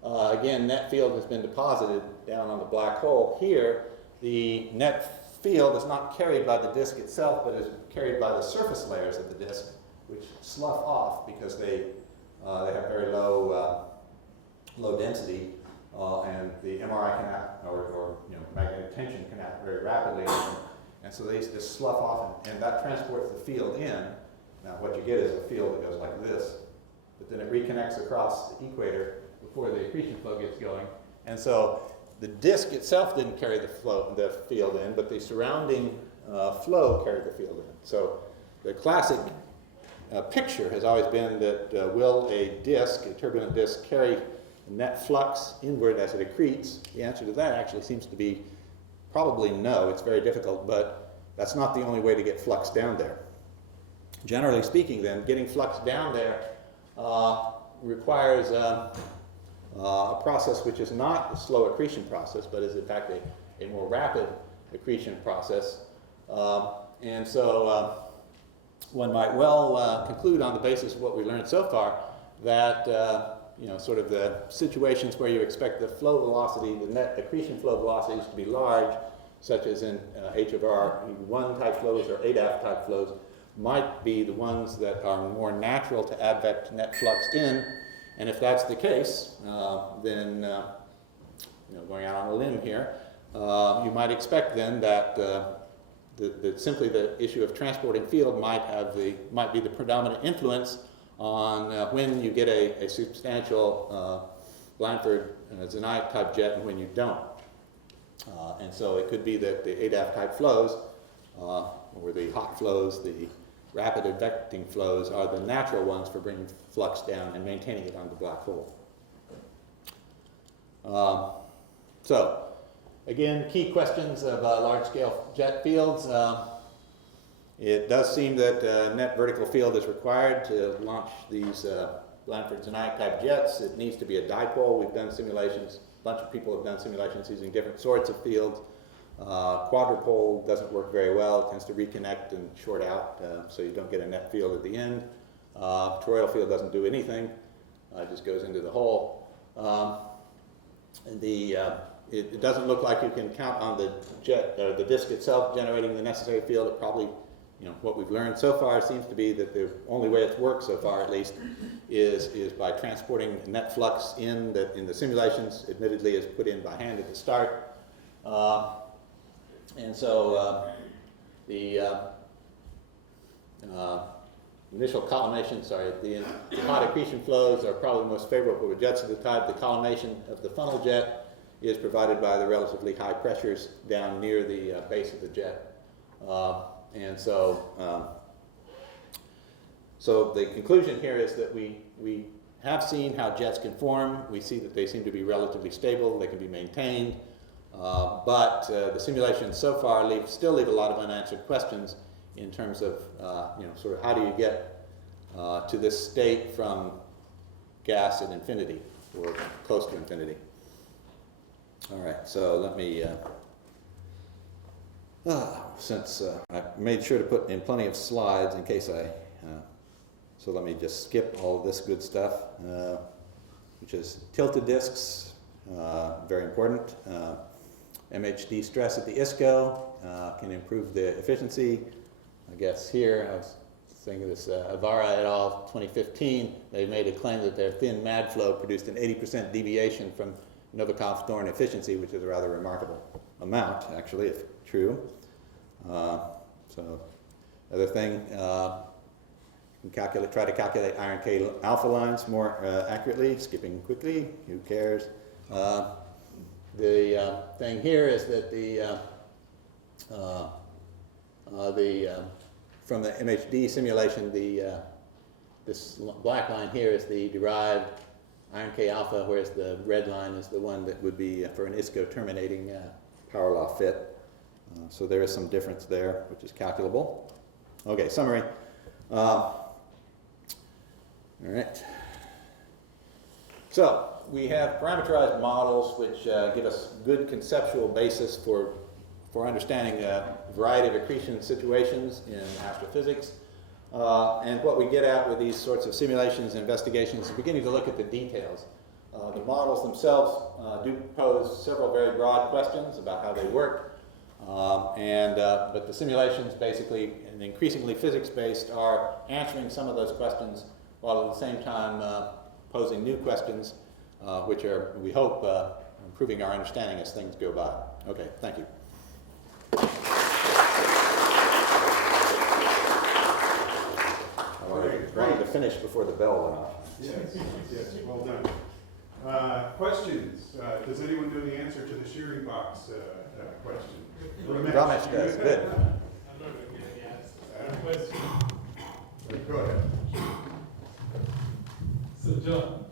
again, net field has been deposited down on the black hole. Here, the net field is not carried by the disk itself, but is carried by the surface layers of the disk, which slough off because they have very low density, and the MRI can act, or magnetic tension can act very rapidly on them, and so they just slough off, and that transports the field in. Now, what you get is a field that goes like this, but then it reconnects across the equator before the accretion flow gets going, and so the disk itself didn't carry the field in, but the surrounding flow carried the field in. So the classic picture has always been that will a turbulent disk, carry net flux inward as it accretes? The answer to that actually seems to be probably no. It's very difficult, but that's not the only way to get flux down there. Generally speaking, then, getting flux down there requires a process which is not a slow accretion process, but is in fact a more rapid accretion process. And so one might well conclude on the basis of what we learned so far that sort of the situations where you expect the flow velocity, the net accretion flow velocities to be large, such as in H of R1 type flows or ADAF type flows, might be the ones that are more natural to advect net flux in. And if that's the case, then going out on a limb here, you might expect then that simply the issue of transporting field might be the predominant influence on when you get a substantial Blanford-Zerniak type jet and when you don't. And so it could be that the ADAF type flows, or the hot flows, the rapid advecting flows, are the natural ones for bringing flux down and maintaining it on the black hole. So, again, key questions of large-scale jet fields. It does seem that net vertical field is required to launch these Blanford-Zerniak type jets. It needs to be a dipole. We've done simulations. A bunch of people have done simulations using different sorts of fields. Quadrupole doesn't work very well. It tends to reconnect and short out, so you don't get a net field at the end. Toroidal field doesn't do anything. It just goes into the hole. It doesn't look like you can count on the jet or the disk itself generating the necessary field. It probably, what we've learned so far seems to be that the only way it's worked so far, at least, is by transporting net flux in that in the simulations, admittedly, is put in by hand at the start. And so the initial collimation, the hot accretion flows are probably most favorable with jets of the type. The collimation of the funnel jet is provided by the relatively high pressures down near the base of the jet. And so the conclusion here is that we have seen how jets can form. We see that they seem to be relatively stable. They can be maintained. But the simulations so far still leave a lot of unanswered questions in terms of, sort of how do you get to this state from gas at infinity or close to infinity. All right, so let me, since I made sure to put in plenty of slides in case so let me just skip all of this good stuff, which is tilted disks, very important. Mhd stress at the ISCO can improve the efficiency. I guess here, I was thinking this Avara et al. 2015, they made a claim that their thin MAD flow produced an 80% deviation from Novikov-Thorne efficiency, which is a rather remarkable amount, actually, if true. So, other thing, you can try to calculate iron K alpha lines more accurately, skipping quickly, who cares? The thing here is that from the MHD simulation, this black line here is the derived iron K alpha, whereas the red line is the one that would be for an ISCO terminating power law fit. So there is some difference there, which is calculable. Okay, summary. All right. So we have parameterized models which give us good conceptual basis for understanding a variety of accretion situations in astrophysics. And what we get at with these sorts of simulations and investigations is beginning to look at the details. The models themselves do pose several very broad questions about how they work. But the simulations, basically, and increasingly physics-based, are answering some of those questions while at the same time posing new questions, which are, we hope, improving our understanding as things go by. Okay, thank you. I wanted to finish before the bell went off. Yes, well done. Questions? Does anyone know the answer to the shearing box question? Ramesh does, good. I'm not going to get any answer. Question. Go ahead. So, John,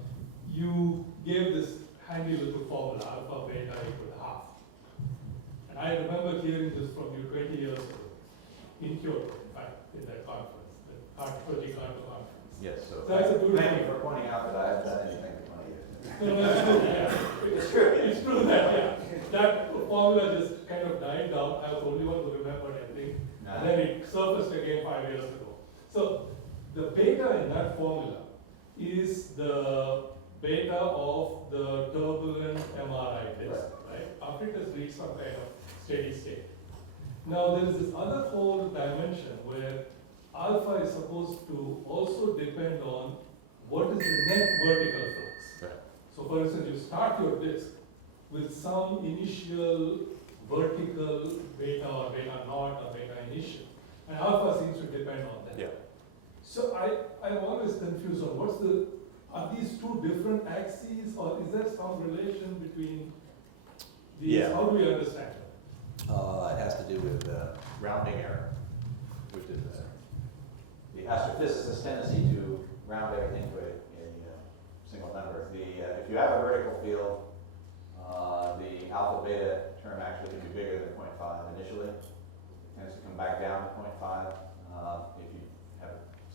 you gave this handy little formula, alpha beta equal half. And I remember hearing this from you 20 years ago in Kyoto, in fact, in that conference, the Heart-30 conference. Yes, so That's a good thank you for pointing out that I haven't done anything for 20 years. No, that's true, yeah. It's true that, yeah. That formula just kind of died down. I was the only one who remembered, I think. No. And then it surfaced again 5 years ago. So the beta in that formula is the beta of the turbulent MRI disk, right? After it has reached some kind of steady state. Now there is this other whole dimension where alpha is supposed to also depend on what is the net vertical flux. Right. So for instance, you start your disk with some initial vertical beta or beta naught or beta initial, and alpha seems to depend on that. Yeah. So I'm always confused on are these two different axes, or is there some relation between these? Yeah. How do we understand it? It has to do with rounding error, which is the astrophysicist's tendency to round everything to a single number. If you have a vertical field, the alpha beta term actually can be bigger than 0.5 initially. It tends to come back down to 0.5. If you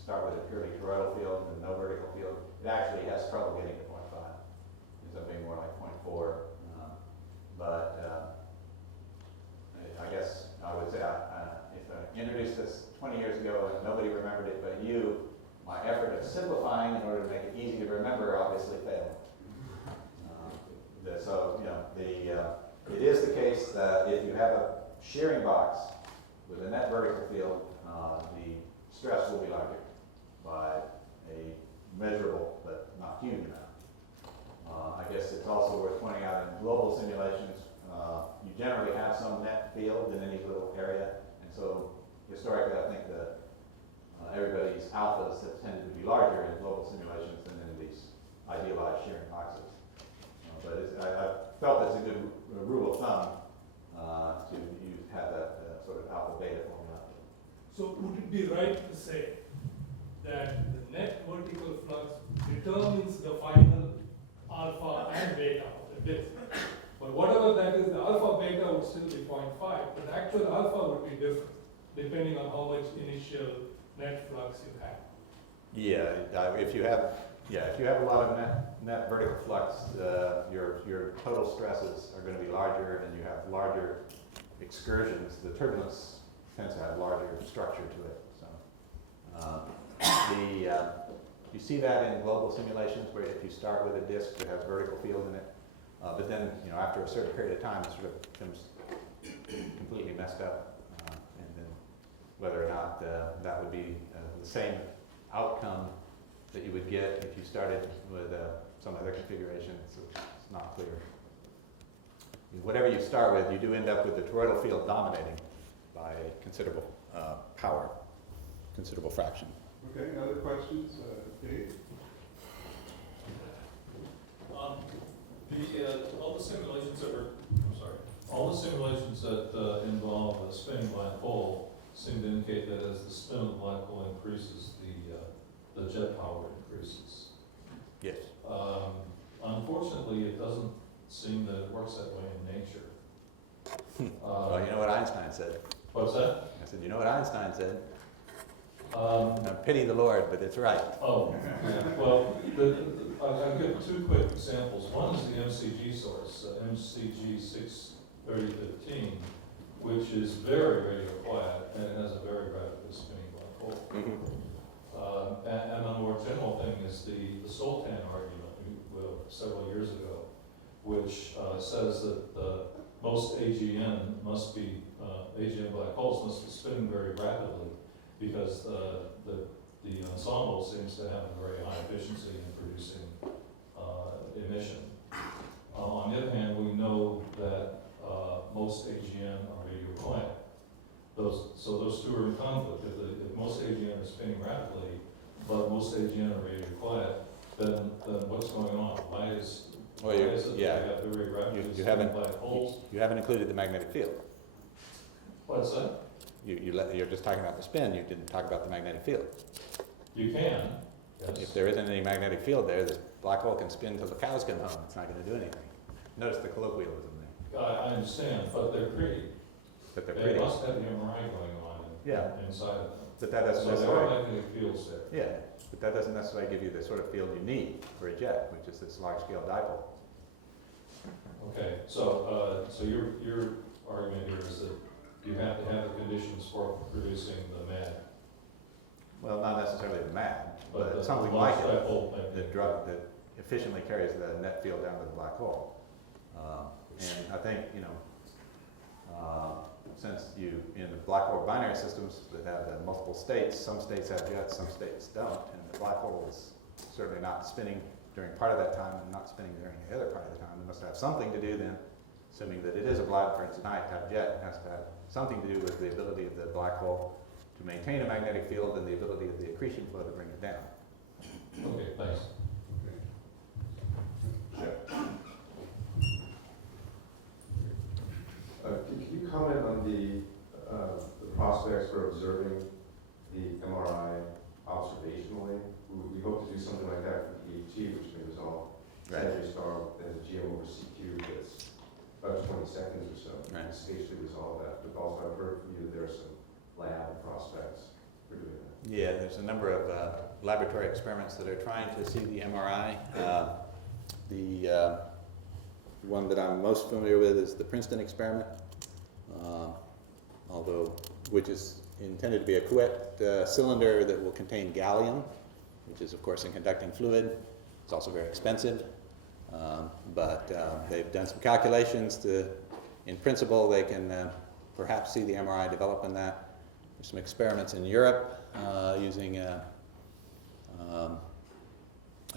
start with a purely toroidal field and no vertical field, it actually has trouble getting to 0.5. It ends up being more like 0.4. I guess I would say, if I introduced this 20 years ago and nobody remembered it but you, my effort of simplifying in order to make it easy to remember obviously failed. It is the case that if you have a shearing box with a net vertical field, the stress will be larger by a measurable but not huge amount. I guess it's also worth pointing out in global simulations, you generally have some net field in any little area, and so historically I think everybody's alphas have tended to be larger in global simulations than in these idealized shearing boxes. I felt that's a good rule of thumb to have that sort of alpha beta formula. So would it be right to say that the net vertical flux determines the final alpha and beta of the disk? But whatever that is, the alpha beta would still be 0.5, but the actual alpha would be different depending on how much initial net flux you have. Yeah, if you have a lot of net vertical flux, your total stresses are going to be larger, and you have larger excursions. The turbulence tends to have larger structure to it. So, you see that in global simulations, where if you start with a disk that has vertical field in it, but then after a certain period of time, it sort of becomes completely messed up, and then whether or not that would be the same outcome that you would get if you started with some other configuration, it's not clear. Whatever you start with, you do end up with the toroidal field dominating by a considerable power, considerable fraction. Okay, other questions? Dave? All the simulations that involve a spinning black hole seem to indicate that as the spin of the black hole increases, the jet power increases. Yes. Unfortunately, it doesn't seem that it works that way in nature. Well, you know what Einstein said. What's that? I said, you know what Einstein said? Now, pity the Lord, but it's right. Oh, yeah. Well, I'll give two quick examples. One is the MCG source, MCG 63015, which is very radio quiet and it has a very rapidly spinning black hole. And a more general thing is the Sultan argument several years ago, which says that most AGN AGN black holes must be spinning very rapidly because the ensemble seems to have a very high efficiency in producing emission. On the other hand, we know that most AGN are radio quiet. So those two are in conflict. If most AGN are spinning rapidly, but most AGN are radio quiet, then what's going on? Why is it that we have very rapidly spinning black holes? You haven't included the magnetic field. What's that? You're just talking about the spin. You didn't talk about the magnetic field. You can, yes. If there isn't any magnetic field there, the black hole can spin till the cows come home. It's not going to do anything. Notice the colloquialism there. I understand, but they're pretty. But they're They pretty. must have the MRI going on inside of them. But that doesn't So there necessarily. are magnetic fields there. Yeah, but that doesn't necessarily give you the sort of field you need for a jet, which is this large-scale dipole. Okay, so you're argument here is that you have to have the conditions for producing the Mhd. Well, not necessarily the MAD, But but the something launch like it, dipole thing. the drug that efficiently carries the net field down to the black hole. And I think, since in the black hole binary systems that have the multiple states, some states have jets, some states don't, and the black hole is certainly not spinning during part of that time and not spinning during the other part of the time. It must have something to do then, assuming that it is a black, for instance, night type jet, it has to have something to do with the ability of the black hole to maintain a magnetic field and the ability of the accretion flow to bring it down. Okay, thanks. Can you comment on the prospects for observing the MRI observationally? We hope to do something like that for PhD, which may resolve Sagittarius star as a GM over CQ that's about 20 seconds or so. Right. Spatially resolve that. But also I've heard from you that there are some lab prospects for doing that. Yeah, there's a number of laboratory experiments that are trying to see the MRI. The one that I'm most familiar with is the Princeton experiment, which is intended to be a Couette cylinder that will contain gallium, which is of course a conducting fluid. It's also very expensive, but they've done some calculations in principle, they can perhaps see the MRI develop in that. There's some experiments in Europe using, I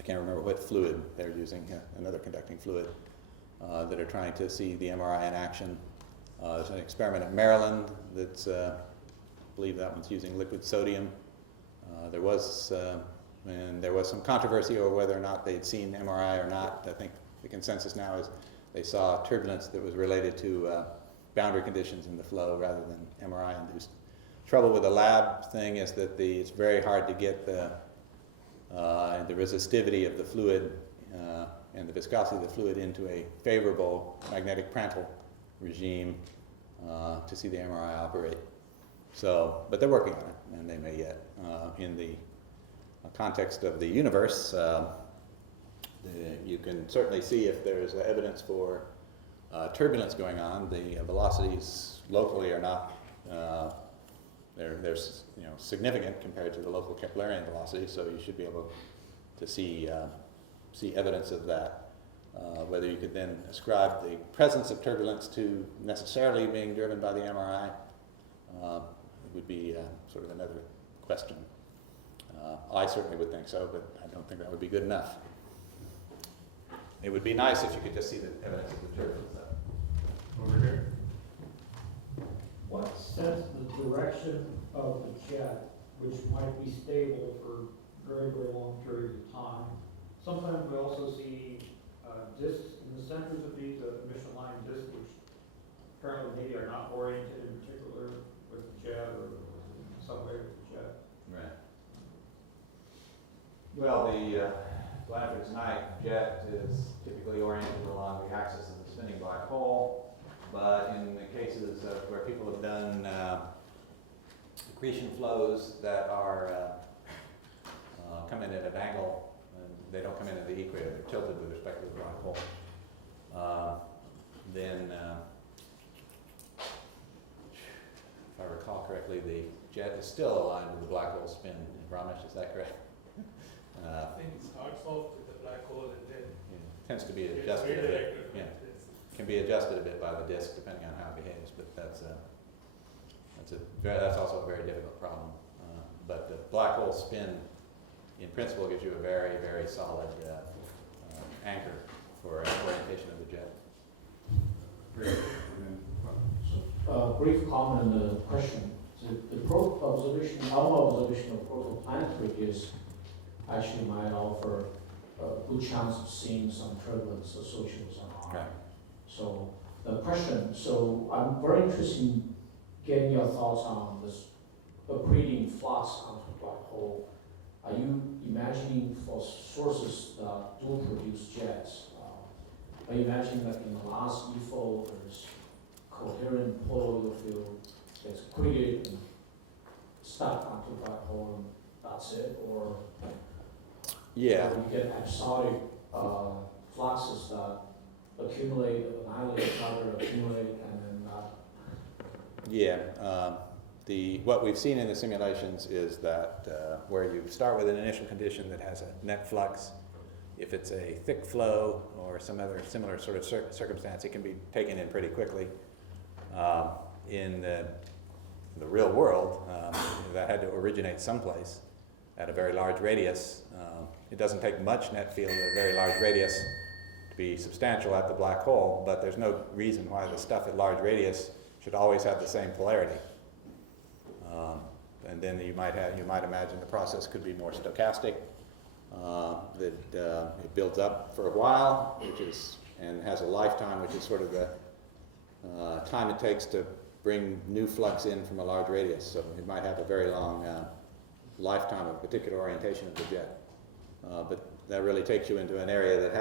can't remember what fluid they're using, another conducting fluid, that are trying to see the MRI in action. There's an experiment in Maryland that's, I believe that one's using liquid sodium. There was some controversy over whether or not they'd seen MRI or not. I think the consensus now is they saw turbulence that was related to boundary conditions in the flow rather than MRI induced. Trouble with the lab thing is that it's very hard to get the resistivity of the fluid and the viscosity of the fluid into a favorable magnetic Prandtl regime to see the MRI operate. So, but they're working on it, and they may yet. In the context of the universe, you can certainly see if there's evidence for turbulence going on. The velocities locally are not they're significant compared to the local Keplerian velocity, so you should be able to see evidence of that. Whether you could then ascribe the presence of turbulence to necessarily being driven by the MRI would be sort of another question. I certainly would think so, but I don't think that would be good enough. It would be nice if you could just see the evidence of the turbulence, though. Over here. What sets the direction of the jet, which might be stable for very, very long periods of time? Sometimes we also see discs in the centers of these emission line discs, which apparently maybe are not oriented in particular with the jet or in some way with the jet. Right. Well, the Blanford's night jet is typically oriented along the axis of the spinning black hole. But in the cases where people have done accretion flows that are come in at an angle, and they don't come in at the equator, they're tilted with respect to the black hole, then, if I recall correctly, the jet is still aligned with the black hole spin. Ramesh, is that correct? I think it starts off with the black hole and then It tends to be gets adjusted a bit. redirected. Yeah. Can be adjusted a bit by the disk depending on how it behaves, but that's also a very difficult problem. But the black hole spin, in principle, gives you a very, very solid anchor for orientation of the jet. Brief comment and question. Our observation of protoplanetary is actually might offer a good chance of seeing some turbulence associated with some R. Right. So the question, I'm very interested in getting your thoughts on this accreting flux onto a black hole. Are you imagining for sources that do produce jets? Are you imagining that in the last EFO there's coherent polar field that's accreted and stuck onto a black hole and that's it? Or Yeah. you get episodic fluxes that accumulate, annihilate each other, accumulate, and then Yeah, what we've seen in the simulations is that where you start with an initial condition that has a net flux, if it's a thick flow or some other similar sort of circumstance, it can be taken in pretty quickly. In the real world, that had to originate someplace at a very large radius. It doesn't take much net field at a very large radius to be substantial at the black hole, but there's no reason why the stuff at large radius should always have the same polarity. And then you might imagine the process could be more stochastic, that it builds up for a while, and has a lifetime, which is sort of the time it takes to bring new flux in from a large radius. So it might have a very long lifetime of a particular orientation of the jet. But that really takes you into an area that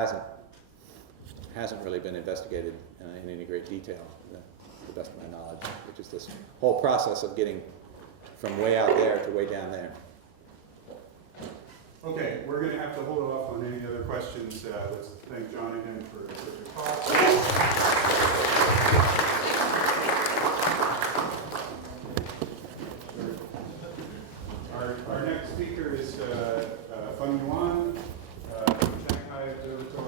hasn't really been investigated in any great detail, to the best of my knowledge, which is this whole process of getting from way out there to way down there. Okay, we're going to have to hold off on any other questions. Let's thank John again for such a talk. Our next speaker is Feng Yuan from Shanghai Observatory.